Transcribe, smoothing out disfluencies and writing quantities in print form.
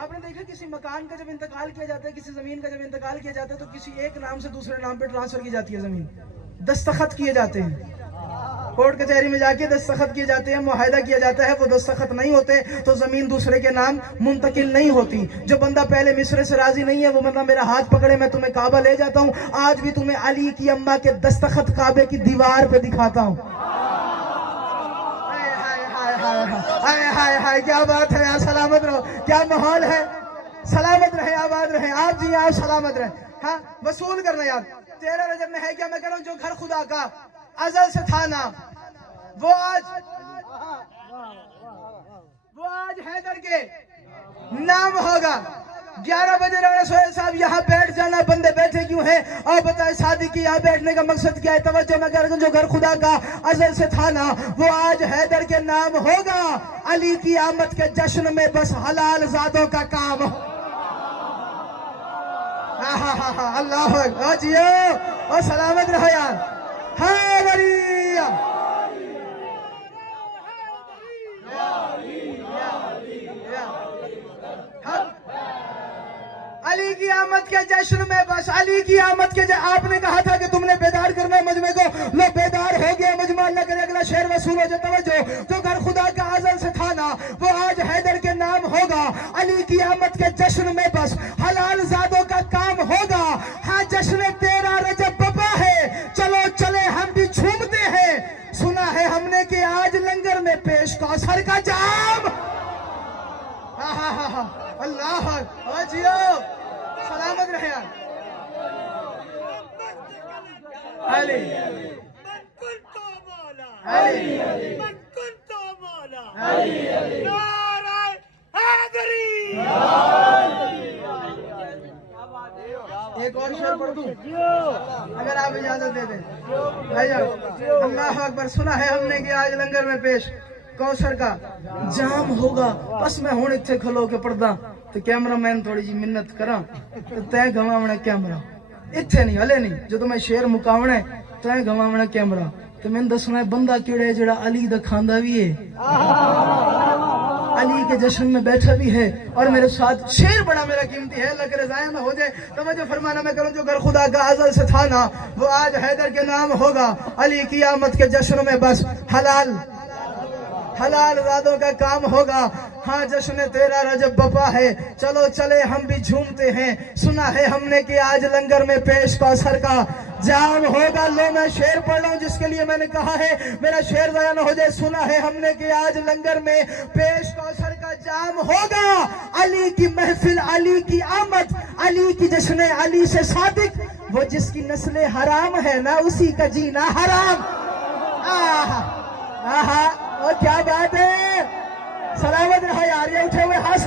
آپ نے دیکھا کسی مکان کا جب انتقال کیا جاتا ہے، کسی زمین کا جب انتقال کیا جاتا ہے تو کسی ایک نام سے دوسرے نام پہ ٹرانسفر کی جاتی ہے زمین، دستخط کیے جاتے ہیں، کورٹ کچہری میں جا کے دستخط کیے جاتے ہیں، معاہدہ کیا جاتا ہے، وہ دستخط نہیں ہوتے تو زمین دوسرے کے نام منتقل نہیں ہوتی۔ جو بندہ پہلے مصر سے راضی نہیں ہے وہ بندہ میرا ہاتھ پکڑے، میں تمہیں کعبہ لے جاتا ہوں، آج بھی تمہیں علی کی اماں کے دستخط کعبے کی دیوار پہ دکھاتا ہوں۔ ہائے ہائے ہائے، کیا بات ہے یار، سلامت رہو، کیا ماحول ہے، سلامت رہے، آباد رہے، آپ جی آپ سلامت رہے۔ ہاں وصول کرنا یار، 13 رجب میں ہے کیا، میں کہہ رہا ہوں جو گھر خدا کا ازل سے تھا نا، وہ آج حیدر کے نام ہوگا۔ 11 بجے رانا سہیل صاحب یہاں بیٹھ جانا، بندے بیٹھے کیوں ہیں اور بتائیں صادق کی یہاں بیٹھنے کا مقصد کیا ہے؟ توجہ، میں کہہ رہا ہوں جو گھر خدا کا ازل سے تھا نا وہ آج حیدر کے نام ہوگا۔ علی کی آمد کے جشن میں بس حلال زادوں کا کام ہو۔ اللہ اکبر، جیو اور سلامت رہو یار، حیدریہ علی کی آمد کے جشن میں بس علی کی آمد کے آپ نے کہا تھا کہ تم نے بیدار کرنا ہے مجمع کو، لو بیدار ہو گیا مجمع، اللہ کرے اگلا شعر وصول ہو جائے۔ توجہ، جو گھر خدا کا ازل سے تھا نا وہ آج حیدر کے نام ہوگا۔ علی کی آمد کے جشن میں بس حلال زادوں کا کام ہوگا۔ ہاں جشن 13 رجب بپا ہے، چلو چلے ہم بھی جھومتے ہیں، سنا ہے ہم نے کہ آج لنگر میں پیش کوثر کا جام۔ اللہ جیو سلامت رہے یار، علی علی نعرہ حیدری۔ ایک اور شعر پڑھ دوں اگر آپ اجازت دے دیں بھائی جان؟ اللہ اکبر، سنا ہے ہم نے کہ آج لنگر میں پیش کوثر کا جام ہوگا۔ بس میں ہوں اتھے کھلو کے پڑھدا تو کیمرہ مین تھوڑی جی منت کراں تو تے گھماونا کیمرہ اتھے نہیں، ہلے نہیں، جو میں شعر مکاونا ہے تے گھماونا کیمرہ تو میں دسنا ہے بندہ کیڑا ہے جڑا علی دا کھاندا بھی ہے، علی کے جشن میں بیٹھا بھی ہے اور میرے ساتھ شعر بڑا میرا قیمتی ہے، اللہ کرے ضائع نہ ہو جائے۔ توجہ فرمانا، میں کروں جو گھر خدا کا ازل سے تھا نا وہ آج حیدر کے نام ہوگا۔ علی کی آمد کے جشن میں بس حلال زادوں کا کام ہوگا۔ ہاں جشن 13 رجب بپا ہے، چلو چلے ہم بھی جھومتے ہیں، سنا ہے ہم نے کہ آج لنگر میں پیش کوثر کا جام ہوگا۔ لو میں شعر پڑھ رہا ہوں جس کے لیے میں نے کہا ہے میرا شعر ضائع نہ ہو جائے۔ سنا ہے ہم نے کہ آج لنگر میں پیش کوثر کا جام ہوگا۔ علی کی محفل، علی کی آمد، علی کی جشن علی سے صادق، وہ جس کی نسل حرام ہے نا اسی کا جینا حرام۔ اور کیا بات ہے، سلامت رہا یار، یہ اٹھے ہوئے ہاتھ